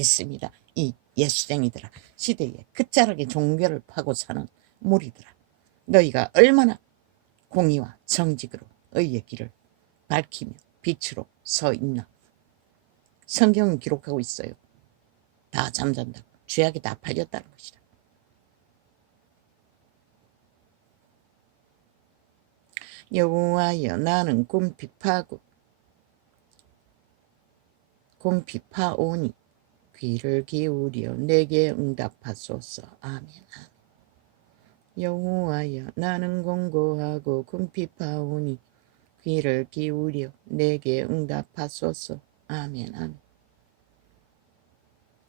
있습니다. 이 예수쟁이들아, 시대에 끝자락에 종교를 파고 사는 무리들아, 너희가 얼마나 공의와 정직으로 의의 길을 밝히며 빛으로 서 있나. 성경은 기록하고 있어요. 다 잠잔다고. 죄악이 다 팔렸다는 것이다. 여호와여, 나는 궁핍하오니 귀를 기울여 내게 응답하소서. 아멘. 여호와여, 나는 공고하고 궁핍하오니 귀를 기울여 내게 응답하소서. 아멘. 아멘.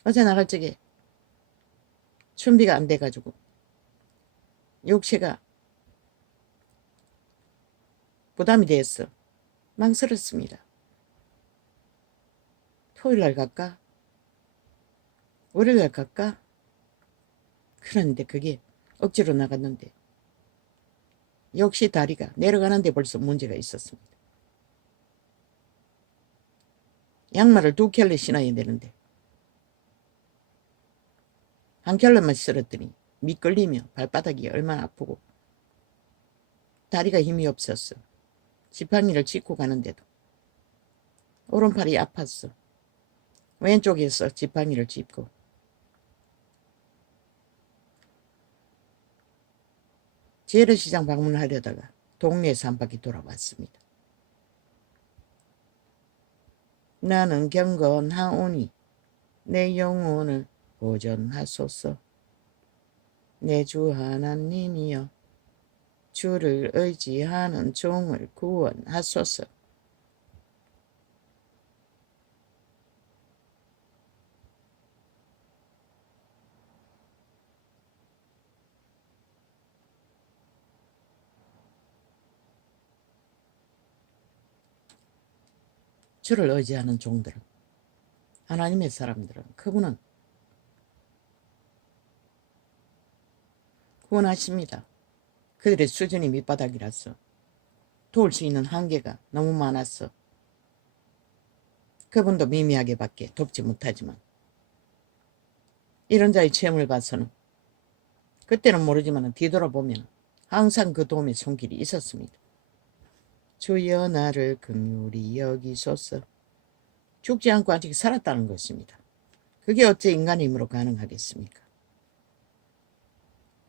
어제 나갈 적에 준비가 안 돼가지고 육체가 부담이 됐어. 망설였습니다. 토요일날 갈까? 월요일날 갈까? 그런데 그게 억지로 나갔는데 역시 다리가 내려가는데 벌써 문제가 있었습니다. 양말을 2켤레 신어야 되는데 한 켤레만 신었더니 미끌리며 발바닥이 얼마나 아프고 다리가 힘이 없었어. 지팡이를 짚고 가는데도 오른팔이 아팠어. 왼쪽에서 지팡이를 짚고 재래시장 방문하려다가 동네에서 한 바퀴 돌아왔습니다. 나는 경건하오니 내 영혼을 보존하소서. 내 주 하나님이여, 주를 의지하는 종을 구원하소서. 주를 의지하는 종들은, 하나님의 사람들은, 그분은 구원하십니다. 그들의 수준이 밑바닥이라서 도울 수 있는 한계가 너무 많았어. 그분도 미미하게 밖에 돕지 못하지만 이런 자의 체험을 봐서는 그때는 모르지만 뒤돌아보면 항상 그 도움의 손길이 있었습니다. 주여 나를 긍휼히 여기소서. 죽지 않고 아직 살았다는 것입니다. 그게 어째 인간의 힘으로 가능하겠습니까?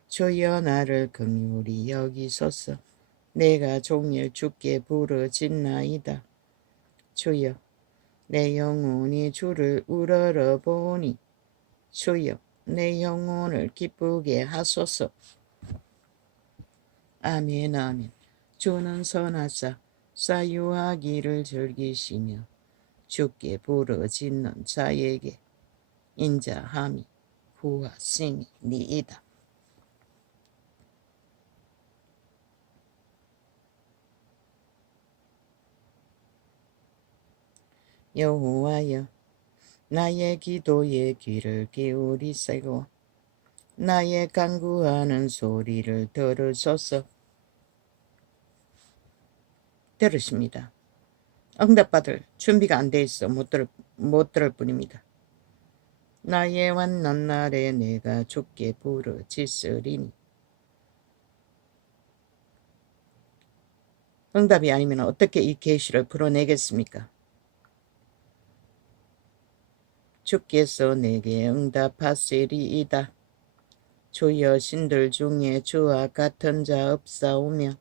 주여 나를 긍휼히 여기소서. 내가 종일 주께 부르짖나이다. 주여 내 영혼이 주를 우러러보니 주여 내 영혼을 기쁘게 하소서. 아멘. 아멘. 주는 선하사 사유하기를 즐기시며 주께 부르짖는 자에게 인자함이 구하심이니이다. 여호와여, 나의 기도에 귀를 기울이시고 나의 간구하는 소리를 들으소서. 들으십니다. 응답받을 준비가 안 돼 있어 못 들을 뿐입니다. 나의 환난 날에 내가 주께 부르짖으리니. 응답이 아니면 어떻게 이 계시를 풀어내겠습니까? 주께서 내게 응답하시리이다. 주여 신들 중에 주와 같은 자 없사오며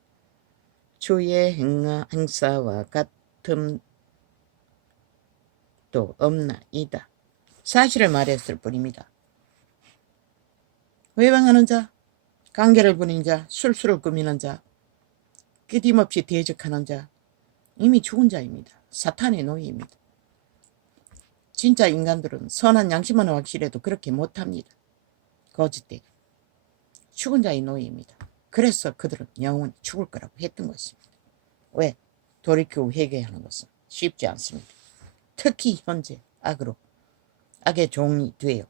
주의 행사와 같음도 없나이다. 사실을 말했을 뿐입니다. 외방하는 자, 관계를 부리는 자, 술수를 꾸미는 자, 끊임없이 대적하는 자, 이미 죽은 자입니다. 사탄의 노예입니다. 진짜 인간들은 선한 양심은 확실해도 그렇게 못합니다. 거짓되게 죽은 자의 노예입니다. 그래서 그들은 영원히 죽을 거라고 했던 것입니다. 왜? 돌이키고 회개하는 것은 쉽지 않습니다. 특히 현재 악의 종이 되어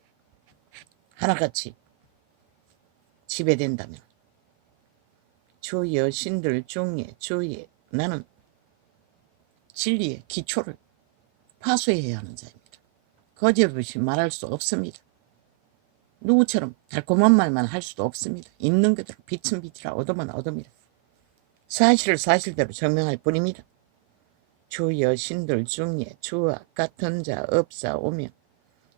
하나같이 지배된다면 주 여신들 중에 나는 진리의 기초를 파쇄해야 하는 자입니다. 거짓없이 말할 수 없습니다. 누구처럼 달콤한 말만 할 수도 없습니다. 있는 그대로 빛은 빛이라 어둠은 어둠이라. 사실을 사실대로 증명할 뿐입니다. 주 여신들 중에 주와 같은 자 없사오며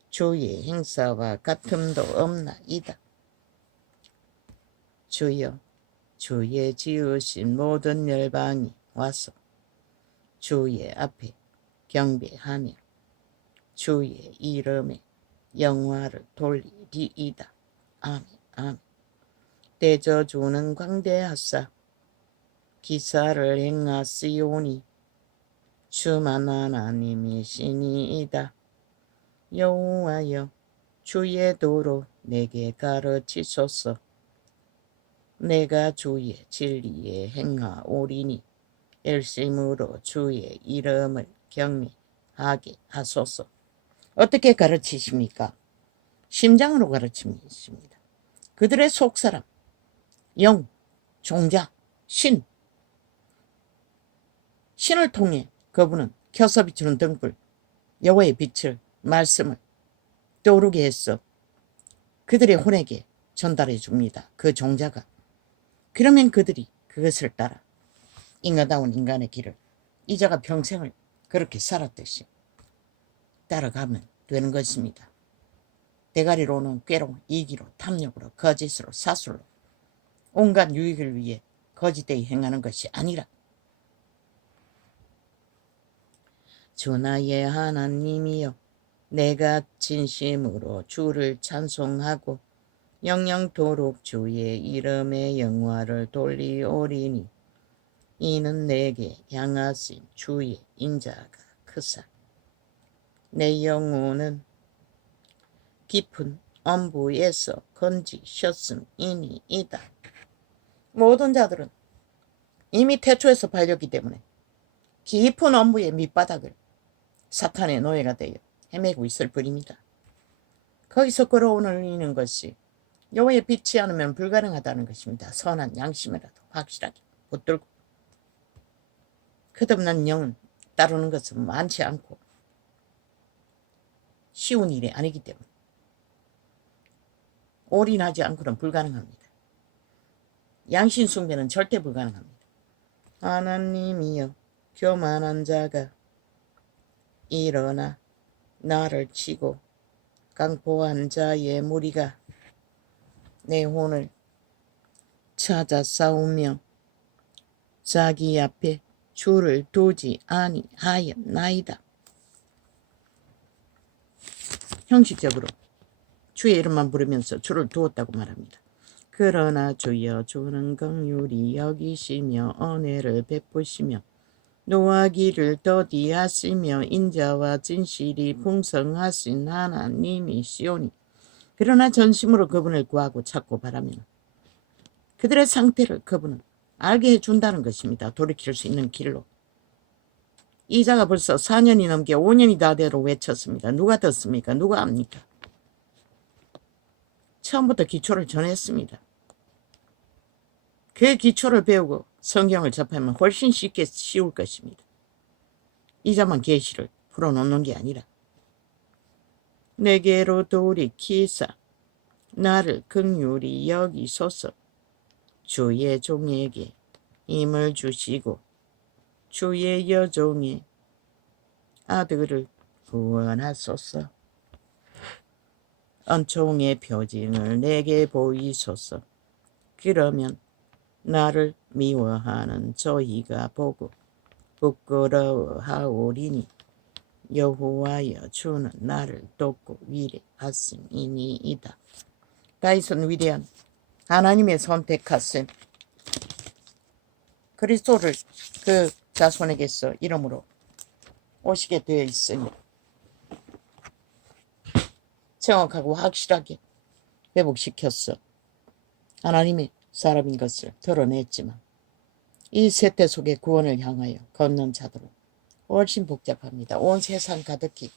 주의 행사와 같음도 없나이다. 주여 주의 지으신 모든 열방이 와서 주의 앞에 경배하며 주의 이름에 영화를 돌리리이다. 아멘. 아멘. 대저주는 광대하사 기사를 행하시오니 주만 하나님이시니이다. 여호와여 주의 도로 내게 가르치소서. 내가 주의 진리에 행하오리니 열심으로 주의 이름을 경외하게 하소서. 어떻게 가르치십니까? 심장으로 가르치십니다. 그들의 속사람, 영, 종자, 신. 신을 통해 그분은 켜서 비추는 등불, 여호와의 빛을, 말씀을 떠오르게 해서 그들의 혼에게 전달해 줍니다. 그 종자가. 그러면 그들이 그것을 따라 인간다운 인간의 길을 이자가 평생을 그렇게 살았듯이 따라가면 되는 것입니다. 대가리로는 꾀로, 이기로, 탐욕으로, 거짓으로, 사술로 온갖 유익을 위해 거짓되이 행하는 것이 아니라 주 나의 하나님이여 내가 진심으로 주를 찬송하고 영영토록 주의 이름의 영화를 돌리오리니 이는 내게 향하신 주의 인자가 크사 내 영혼은 깊은 엄부에서 건지셨음이니이다. 모든 자들은 이미 태초에서 팔렸기 때문에 깊은 엄부의 밑바닥을 사탄의 노예가 되어 헤매고 있을 뿐입니다. 거기서 끌어올리는 것이 여호와의 빛이 않으면 불가능하다는 것입니다. 선한 양심이라도 확실하게 붙들고 끝없는 영은 따르는 것은 많지 않고 쉬운 일이 아니기 때문에 올인하지 않고는 불가능합니다. 양심 숭배는 절대 불가능합니다. 하나님이여 교만한 자가 일어나 나를 치고 강포한 자의 무리가 내 혼을 찾아 싸우며 자기 앞에 주를 두지 아니하였나이다. 형식적으로 주의 이름만 부르면서 주를 두었다고 말합니다. 그러나 주여 주는 긍휼히 여기시며 은혜를 베푸시며 노하기를 더디하시며 인자와 진실이 풍성하신 하나님이시오니 그러나 전심으로 그분을 구하고 찾고 바라면 그들의 상태를 그분은 알게 해준다는 것입니다. 돌이킬 수 있는 길로. 이자가 벌써 4년이 넘게 5년이 다 되도록 외쳤습니다. 누가 듣습니까? 누가 압니까? 처음부터 기초를 전했습니다. 그 기초를 배우고 성경을 접하면 훨씬 쉽게 쉬울 것입니다. 이자만 계시를 풀어놓는 게 아니라 내게로 돌이키사 나를 긍휼히 여기소서. 주의 종에게 힘을 주시고 주의 여종의 아들을 구원하소서. 은총의 표징을 내게 보이소서. 그러면 나를 미워하는 저희가 보고 부끄러워하오리니 여호와여 주는 나를 돕고 위대하심이니이다. 다윗은 위대한 하나님의 선택하신 그리스도를 그 자손에게서 이름으로 오시게 되어 있으니 정확하고 확실하게 회복시켰어. 하나님의 사람인 것을 드러냈지만 이 세대 속의 구원을 향하여 걷는 자들은 훨씬 복잡합니다. 온 세상 가득히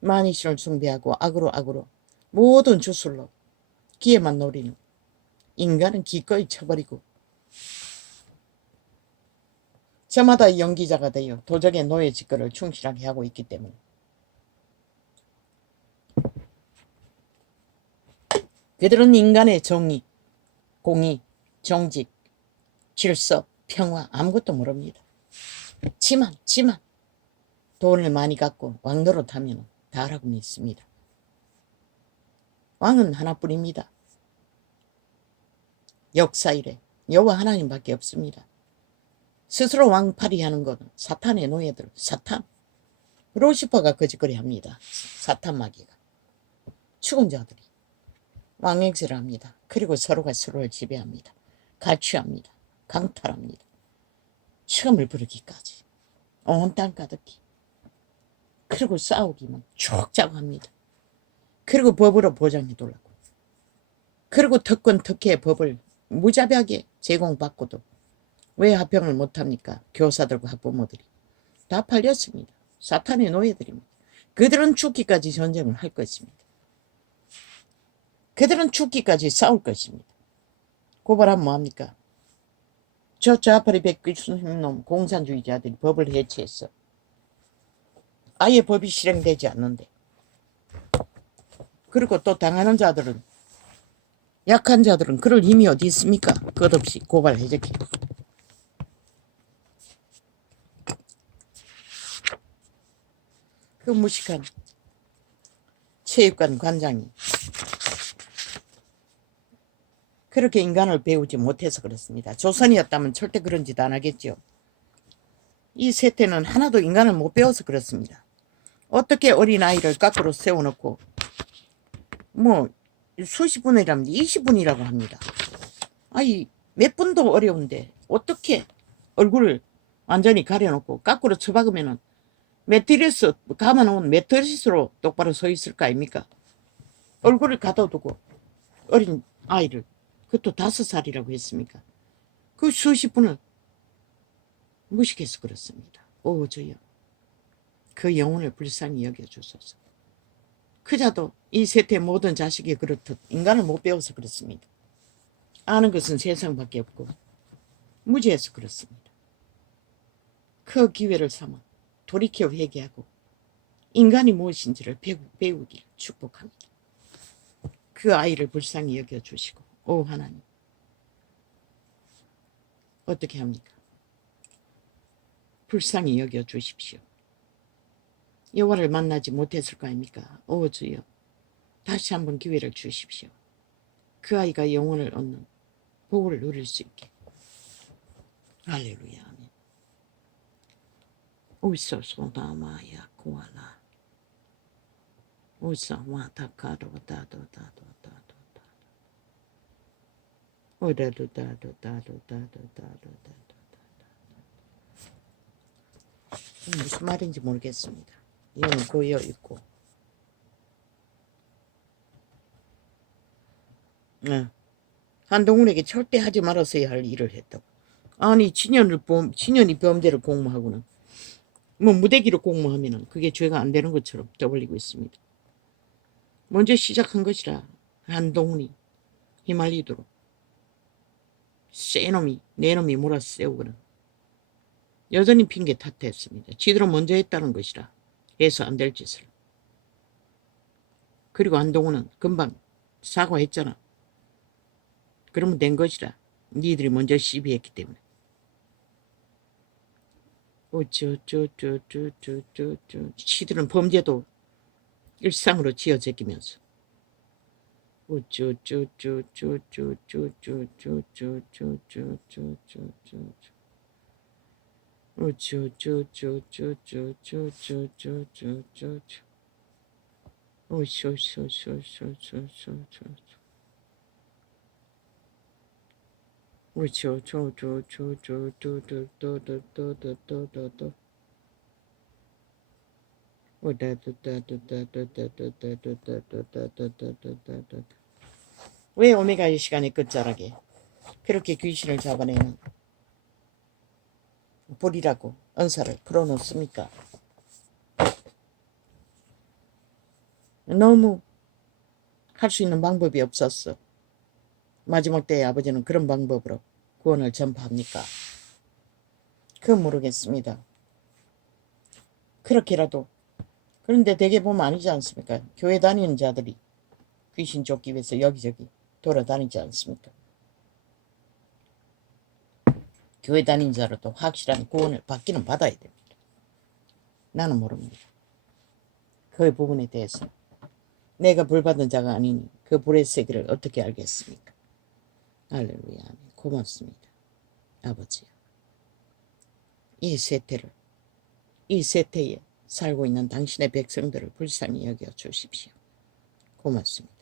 만이신을 숭배하고 악으로 모든 주술로 기회만 노리는 인간은 기꺼이 쳐버리고 저마다 연기자가 되어 도적의 노예 직거를 충실하게 하고 있기 때문에 그들은 인간의 정의, 공의, 정직, 질서, 평화 아무것도 모릅니다. 지만 돈을 많이 갖고 왕노릇하면 다라고 믿습니다. 왕은 하나뿐입니다. 역사 이래 여호와 하나님밖에 없습니다. 스스로 왕팔이 하는 것은 사탄의 노예들, 사탄. 루시퍼가 거짓거리 합니다. 사탄 마귀가. 죽은 자들이 왕행세를 합니다. 그리고 서로가 서로를 지배합니다. 갈취합니다. 강탈합니다. 시험을 부르기까지. 온 땅 가득히. 그리고 싸우기만 쭉 짜고 합니다. 그리고 법으로 보장해두려고. 그리고 특권 특혜의 법을 무자비하게 제공받고도 왜 합병을 못합니까? 교사들과 학부모들이. 다 팔렸습니다. 사탄의 노예들입니다. 그들은 죽기까지 전쟁을 할 것입니다. 그들은 죽기까지 싸울 것입니다. 고발하면 뭐합니까? 저 좌파리 백기순놈 공산주의자들이 법을 해체했어. 아예 법이 실행되지 않는데. 그리고 또 당하는 자들은, 약한 자들은 그럴 힘이 어디 있습니까? 끝없이 고발해적해. 그 무식한 체육관 관장이 그렇게 인간을 배우지 못해서 그렇습니다. 조선이었다면 절대 그런 짓 안 하겠죠. 이 세태는 하나도 인간을 못 배워서 그렇습니다. 어떻게 어린아이를 거꾸로 세워놓고 뭐 수십 분이라면 20분이라고 합니다. 아이 몇 분도 어려운데 어떻게 얼굴을 완전히 가려놓고 거꾸로 쳐박으면은 매트리스 감아놓은 매트리스로 똑바로 서 있을 거 아닙니까? 얼굴을 가둬두고 어린 아이를 그것도 5살이라고 했습니까? 그 수십 분을 무식해서 그렇습니다. 오 주여 그 영혼을 불쌍히 여겨주소서. 그자도 이 세태 모든 자식이 그렇듯 인간을 못 배워서 그렇습니다. 아는 것은 세상밖에 없고 무지해서 그렇습니다. 그 기회를 삼아 돌이켜 회개하고 인간이 무엇인지를 배우기를 축복합니다. 그 아이를 불쌍히 여겨주시고 오 하나님 어떻게 합니까? 불쌍히 여겨주십시오. 여호와를 만나지 못했을 거 아닙니까? 오 주여 다시 한번 기회를 주십시오. 그 아이가 영혼을 얻는 복을 누릴 수 있게. 할렐루야 아멘. 오소소다마야 고아라 오사와타카로다도다도다도다 오다도다도다도다도다도다 무슨 말인지 모르겠습니다. 이거는 고여 있고 한동훈에게 절대 하지 말았어야 할 일을 했다고. 아니 진연이 범죄를 공모하고는 뭐 무대기로 공모하면은 그게 죄가 안 되는 것처럼 떠벌리고 있습니다. 먼저 시작한 것이라 한동훈이 휘말리도록 새 놈이 내 놈이 몰아세우고는 여전히 핑계 탓했습니다. 지들은 먼저 했다는 것이라 해서 안 될 짓을. 그리고 한동훈은 금방 사과했잖아. 그러면 된 것이라. 니들이 먼저 시비했기 때문에. 시들은 범죄도 일상으로 지어제끼면서 왜 오메가의 시간이 끝자락에 그렇게 귀신을 잡아내는 불이라고 은사를 풀어놓습니까? 너무 할 수 있는 방법이 없었어. 마지막 때에 아버지는 그런 방법으로 구원을 전파합니까? 그건 모르겠습니다. 그렇게라도. 그런데 대개 보면 아니지 않습니까? 교회 다니는 자들이 귀신 쫓기 위해서 여기저기 돌아다니지 않습니까? 교회 다닌 자로도 확실한 구원을 받기는 받아야 됩니다. 나는 모릅니다. 그 부분에 대해서 내가 벌받은 자가 아니니 그 불의 세계를 어떻게 알겠습니까? 할렐루야. 고맙습니다. 아버지, 이 세태를, 이 세태에 살고 있는 당신의 백성들을 불쌍히 여겨 주십시오. 고맙습니다.